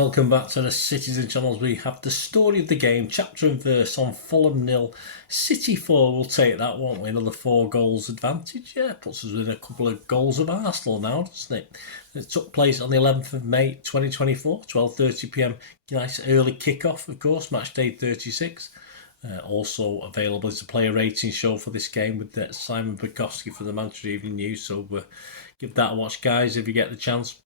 welcome back to the Citizen channels. We have the story of the game, chapter and verse on Fulham 0, City 4. We'll take that, won't we? Another 4 goals advantage. Yeah, puts us within a couple of goals of Arsenal now, doesn't it? It took place on the 11th of May 2024, 12:30pm. Nice early kick-off, of course, match day 36. Also available as a player rating show for this game with Simon Bukowski for the Manchester Evening News. So give that a watch, guys, if you get the chance.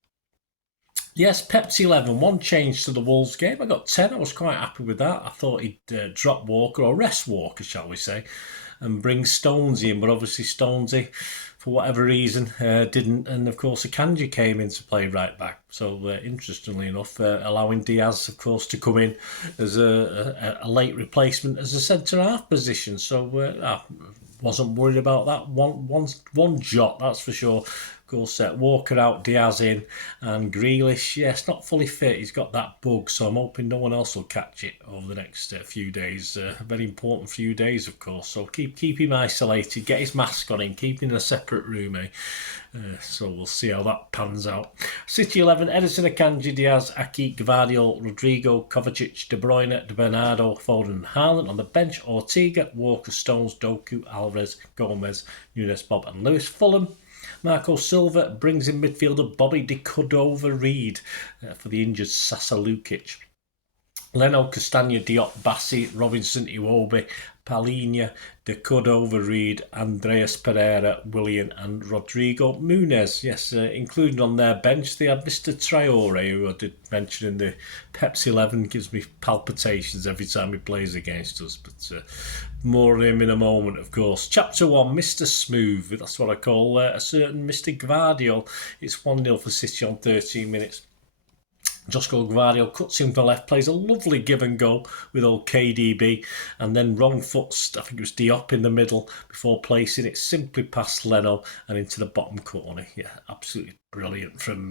Yes, Pepsi 11, one change to the Wolves game. I got 10. I was quite happy with that. I thought he'd drop Walker, or rest Walker, shall we say, and bring Stonesy in. But obviously Stonesy, for whatever reason, didn't. And of course, Akanji came in to play right back. So interestingly enough, allowing Diaz, of course, to come in as a late replacement as a centre-half position. So I wasn't worried about that one jot, that's for sure. Of course, Walker out, Diaz in, and Grealish, yes, not fully fit. He's got that bug, so I'm hoping no one else will catch it over the next few days. A very important few days, of course. So keep him isolated, get his mask on him, keep him in a separate room, so we'll see how that pans out. City 11, Edison, Akanji, Diaz, Aki, Gvardiol, Rodrigo, Kovacic, De Bruyne, De Bernardo, Foden, Haaland. On the bench, Ortega, Walker, Stones, Doku, Alvarez, Gomez, Nunes, Bob and Lewis. Fulham, Marco Silva brings in midfielder Bobby de Cordova-Reid for the injured Sasa Lukic. Leno, Castagna, Diop, Bassi, Robinson, Iwobi, Palhinha, de Cordova-Reid, Andreas Pereira, Willian and Rodrigo Muniz. Yes, included on their bench, they had Mr. Traore, who I did mention in the Pepsi 11, gives me palpitations every time he plays against us. But more on him in a moment, of course. Chapter 1, Mr. Smooth, that's what I call a certain Mr. Gvardiol. It's 1-0 for City on 13 minutes. Josko Gvardiol cuts him to the left, plays a lovely give and go with old KDB, and then wrong foot, I think it was Diop in the middle, before placing it simply past Leno and into the bottom corner. Yeah, absolutely brilliant from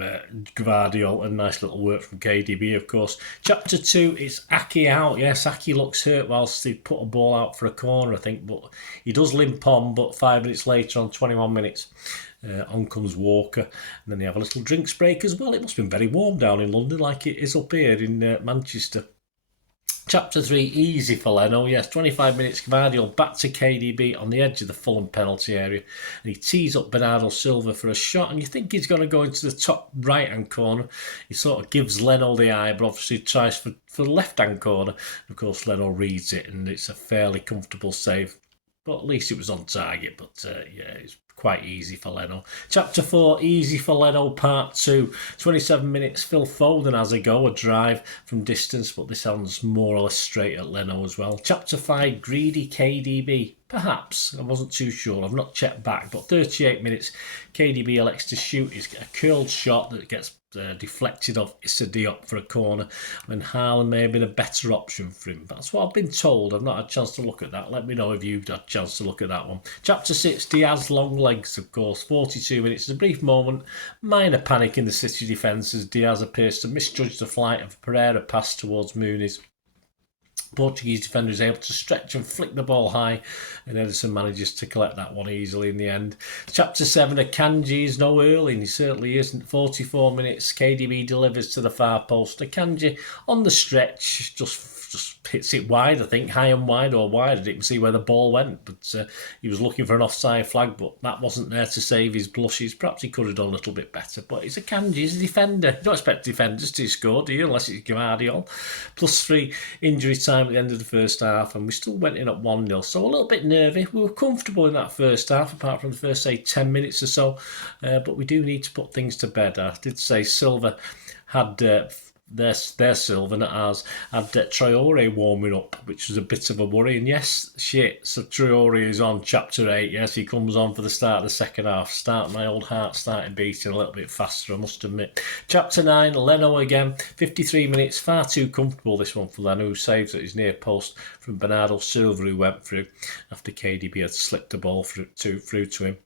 Gvardiol, and nice little work from KDB, of course. Chapter 2, it's Aki out. Yes, Aki looks hurt whilst he put a ball out for a corner, I think, but he does limp on, but 5 minutes later on 21 minutes, on comes Walker, and then they have a little drinks break as well. It must have been very warm down in London, like it is up here in Manchester. Chapter 3, easy for Leno. Yes, 25 minutes, Gvardiol back to KDB on the edge of the Fulham penalty area, and he tees up Bernardo Silva for a shot, and you think he's going to go into the top right-hand corner. He sort of gives Leno the eye, but obviously tries for the left-hand corner. Of course, Leno reads it, and it's a fairly comfortable save. But at least it was on target, but yeah, it's quite easy for Leno. Chapter 4, easy for Leno, part 2. 27 minutes, Phil Foden has a go, a drive from distance, but this sounds more or less straight at Leno as well. Chapter 5, greedy KDB. Perhaps, I wasn't too sure, I've not checked back, but 38 minutes, KDB elects to shoot his curled shot that gets deflected off Issa Diop for a corner, when Haaland may have been a better option for him. That's what I've been told. I've not had a chance to look at that. Let me know if you've had a chance to look at that one. Chapter 6, Diaz long legs, of course. 42 minutes, a brief moment. Minor panic in the City defence as Diaz appears to misjudge the flight of Pereira pass towards Muniz. Portuguese defender is able to stretch and flick the ball high, and Edison manages to collect that one easily in the end. Chapter 7, Akanji is no Erling, he certainly isn't. 44 minutes, KDB delivers to the far post. Akanji on the stretch just hits it wide, I think, high and wide or wide. I didn't see where the ball went, but he was looking for an offside flag, but that wasn't there to save his blushes. Perhaps he could have done a little bit better, but he's Akanji, he's a defender. You don't expect defenders to score, do you, unless it's Gvardiol. +3 injury time at the end of the first half, and we still went in at 1-0, so a little bit nervy. We were comfortable in that first half, apart from the first, say, 10 minutes or so, but we do need to put things to bed. I did say Silva had their Silva, not ours, had Traore warming up, which was a bit of a worry. And yes, so Traore is on chapter 8. Yes, he comes on for the start of the second half. My old heart started beating a little bit faster, I must admit. Chapter 9, Leno again. 53 minutes, far too comfortable this one for Leno, who saves at his near post from Bernardo Silva, who went through after KDB had slipped the ball through to him.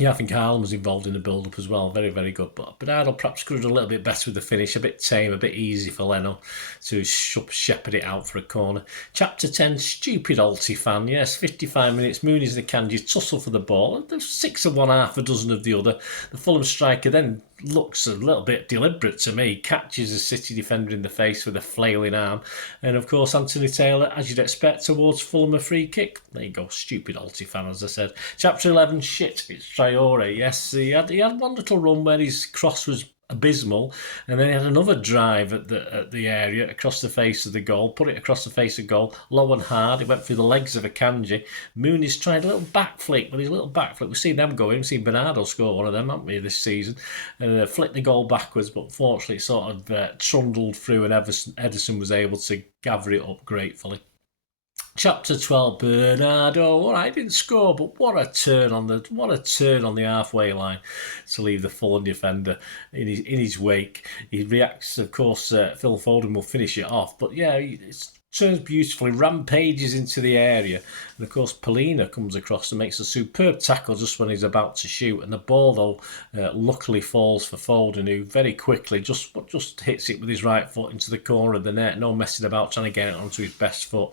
Yeah, I think Haaland was involved in the build-up as well. Very, very good. But Bernardo perhaps could have done a little bit better with the finish. A bit tame, a bit easy for Leno to shepherd it out for a corner. Chapter 10, stupid Alti fan. Yes, 55 minutes. Muniz and Akanji tussle for the ball. And there's 6 of one, half a dozen of the other. The Fulham striker then looks a little bit deliberate to me. Catches a City defender in the face with a flailing arm. And of course, Anthony Taylor, as you'd expect, towards Fulham, a free kick. There you go, stupid Alty fan, as I said. Chapter 11, shit, it's Traore. Yes, he had one little run where his cross was abysmal, and then he had another drive at the area across the face of the goal, put it across the face of goal, low and hard. It went through the legs of Akanji. Mooney's tried a little back flick, but his little back flick, we've seen them going. We've seen Bernardo score one of them, haven't we, this season, and flicked the goal backwards, but unfortunately it sort of trundled through, and Ederson was able to gather it up gratefully. Chapter 12, Bernardo. All right, didn't score, but what a turn on the halfway line to leave the Fulham defender in his wake. He reacts, of course. Phil Foden will finish it off, but yeah, it turns beautifully, rampages into the area, and of course Polina comes across and makes a superb tackle just when he's about to shoot, and the ball though luckily falls for Foden, who very quickly just hits it with his right foot into the corner of the net. No messing about trying to get it onto his best foot.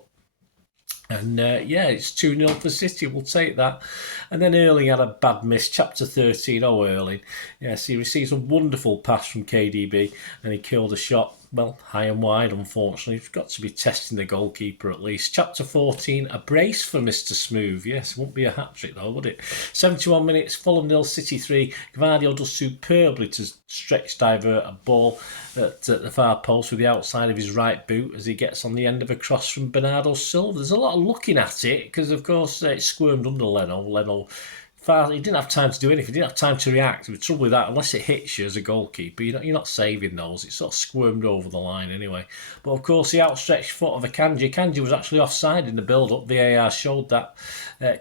And it's 2-0 for City. We'll take that. And then Erling had a bad miss. Chapter 13, Erling. Yes, he receives a wonderful pass from KDB and he killed a shot. Well, high and wide, unfortunately. He's got to be testing the goalkeeper at least. Chapter 14, a brace for Mr. Smooth. Yes, it wouldn't be a hat-trick though, would it? 71 minutes, Fulham 0, City 3. Gvardiol does superbly to stretch divert a ball at the far post with the outside of his right boot as he gets on the end of a cross from Bernardo Silva. There's a lot of looking at it because, of course, it squirmed under Leno. He didn't have time to do anything. He didn't have time to react. The trouble with that, unless it hits you as a goalkeeper, you're not saving those. It sort of squirmed over the line anyway. But of course, the outstretched foot of Akanji was actually offside in the build-up. VAR showed that.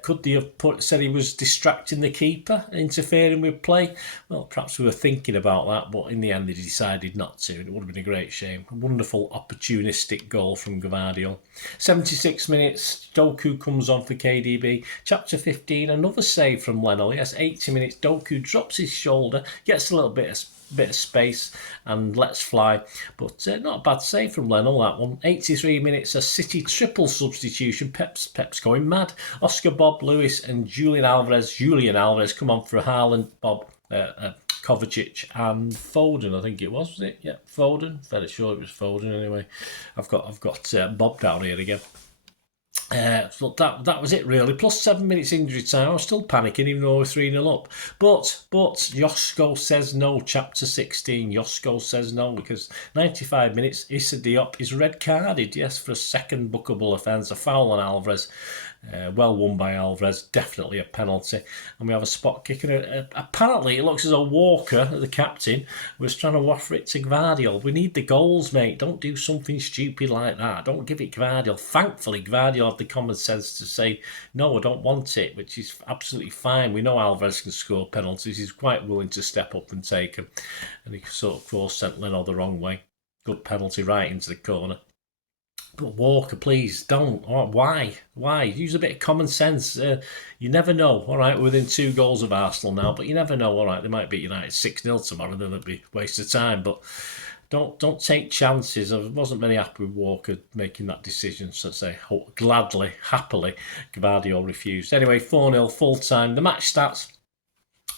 Could they have said he was distracting the keeper, interfering with play? Well, perhaps we were thinking about that, but in the end, they decided not to. It would have been a great shame. A wonderful, opportunistic goal from Gvardiol. 76 minutes, Doku comes on for KDB. Chapter 15, another save from Leno. Yes, 80 minutes, Doku drops his shoulder, gets a little bit of space and lets fly. But not a bad save from Leno, that one. 83 minutes, a City triple substitution. Pep's going mad. Oscar, Bob, Lewis and Julian Alvarez come on for Haaland, Bob, Kovacic and Foden, I think it was it? Yeah, Foden. Very sure it was Foden anyway. I've got Bob down here again. So that was it really. Plus 7 minutes injury time. I was still panicking even though we were 3-0 up. But Josko says no. Chapter 16. Josko says no because 95 minutes. Issa Diop is red carded. Yes, for a second bookable offence. A foul on Alvarez. Well won by Alvarez, definitely a penalty. And we have a spot kick. And apparently, it looks as though Walker, the captain, was trying to offer it to Gvardiol. We need the goals, mate. Don't do something stupid like that. Don't give it Gvardiol. Thankfully, Gvardiol had the common sense to say, no, I don't want it, which is absolutely fine. We know Alvarez can score penalties. He's quite willing to step up and take them. And he sort of, course, sent Leno the wrong way. Good penalty right into the corner. But Walker, please don't. Why? Use a bit of common sense. You never know. All right, we're within 2 goals of Arsenal now, but you never know. All right, they might beat United 6-0 tomorrow, then it'd be a waste of time. But don't take chances. I wasn't very happy with Walker making that decision. So say gladly, happily, Gvardiol refused. Anyway, 4-0 full time. The match stats.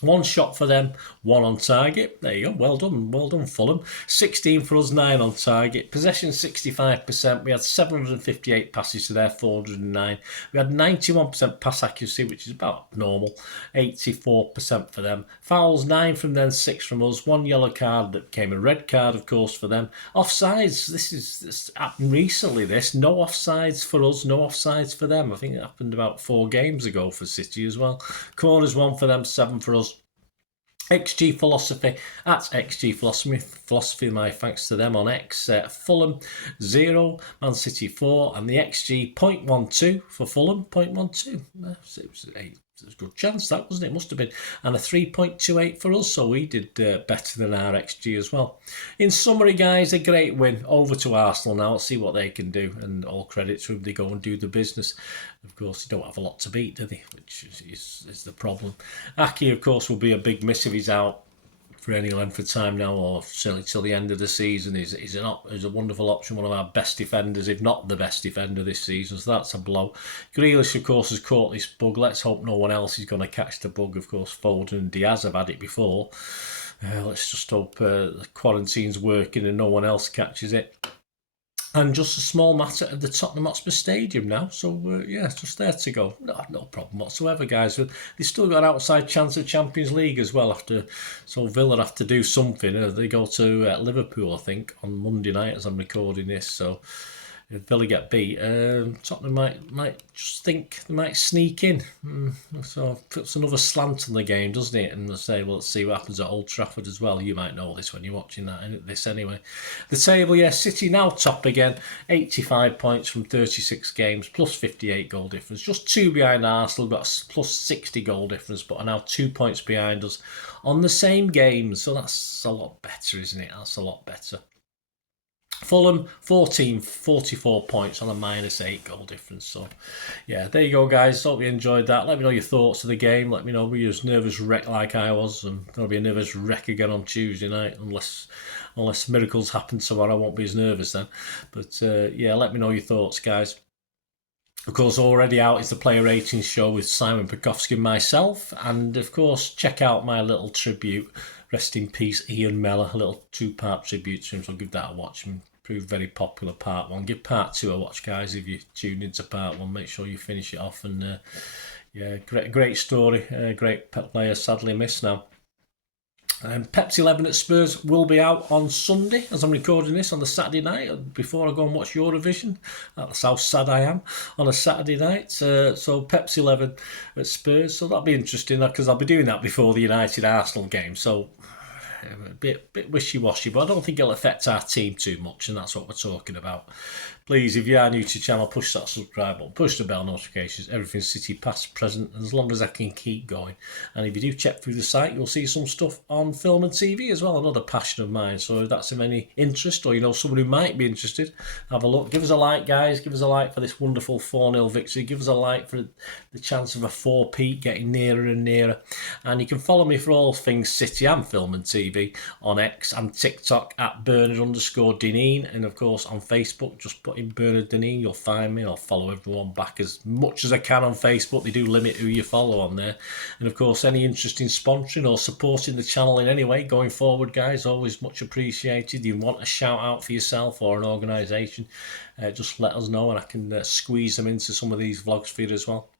1 shot for them, 1 on target. There you go. Well done, Fulham. 16 for us, 9 on target. Possession 65%. We had 758 passes to their 409. We had 91% pass accuracy, which is about normal. 84% for them. Fouls 9 from them, 6 from us. 1 yellow card that became a red card, of course, for them. Offsides. This happened recently. No offsides for us, no offsides for them. I think it happened about 4 games ago for City as well. Corners 1 for them, 7 for us. XG Philosophy, that's XG Philosophy, my thanks to them on X. Fulham 0, Man City 4, and the XG 0.12 for Fulham, 0.12. It was a good chance, that wasn't it? Must have been. And a 3.28 for us, so we did better than our XG as well. In summary, guys, a great win over to Arsenal now. Let's see what they can do, and all credit to them, they go and do the business. Of course, they don't have a lot to beat, do they? Which is the problem. Aki, of course, will be a big miss if he's out for any length of time now, or certainly till the end of the season. He's a wonderful option, one of our best defenders, if not the best defender this season, so that's a blow. Grealish, of course, has caught this bug. Let's hope no one else is going to catch the bug. Of course, Foden and Diaz have had it before. Let's just hope the quarantine's working and no one else catches it. And just a small matter at the Tottenham Hotspur Stadium now. So, yeah, just there to go. No problem whatsoever, guys. They still got an outside chance of Champions League as well. So Villa have to do something. They go to Liverpool, I think, on Monday night as I'm recording this. So if Villa get beat, Tottenham might just think they might sneak in. So it puts another slant on the game, doesn't it? And they say, well, let's see what happens at Old Trafford as well. You might know this when you're watching this anyway. The table, yeah, City now top again, 85 points from 36 games, plus 58 goal difference. Just 2 behind Arsenal, got a plus 60 goal difference, but are now 2 points behind us on the same game. So that's a lot better, isn't it? That's a lot better. Fulham, 14, 44 points on a -8 goal difference. So, yeah, there you go, guys. Hope you enjoyed that. Let me know your thoughts of the game. Let me know, were you as nervous wreck like I was? I'm going to be a nervous wreck again on Tuesday night, unless miracles happen tomorrow. I won't be as nervous then. But, yeah, let me know your thoughts, guys. Of course, already out is the player ratings show with Simon Pekowski and myself. And, of course, check out my little tribute. Rest in peace, Ian Mellor. A little 2-part tribute to him, so I'll give that a watch. Proved very popular, part 1. Give part 2 a watch, guys. If you tune into part 1, make sure you finish it off. And, yeah, great story. Great player, sadly missed now. Pep's 11 at Spurs will be out on Sunday, as I'm recording this, on the Saturday night, before I go and watch Eurovision. That's how sad I am, on a Saturday night. So Pep's 11 at Spurs, so that'll be interesting, because I'll be doing that before the United-Arsenal game, so a bit wishy-washy, but I don't think it'll affect our team too much, and that's what we're talking about. Please, if you are new to the channel, push that subscribe button, push the bell notifications, everything City past, present, as long as I can keep going. And if you do check through the site, you'll see some stuff on film and TV as well, another passion of mine. So if that's of any interest, or you know someone who might be interested, have a look. Give us a like, guys. Give us a like for this wonderful 4-0 victory. Give us a like for the chance of a 4-peat getting nearer and nearer. And you can follow me for all things City and film and TV on X and TikTok at Bernard_Dineen, and of course on Facebook, just put in Bernard Dineen, you'll find me. I'll follow everyone back as much as I can on Facebook. They do limit who you follow on there. And of course, any interest in sponsoring or supporting the channel in any way going forward, guys, always much appreciated. You want a shout out for yourself or an organisation, just let us know, and I can squeeze them into some of these vlogs for you as well.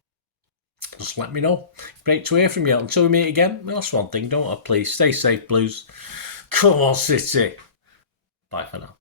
Just let me know. Great to hear from you. Until we meet again, that's one thing, don't I? Please stay safe, Blues. Come on, City. Bye for now.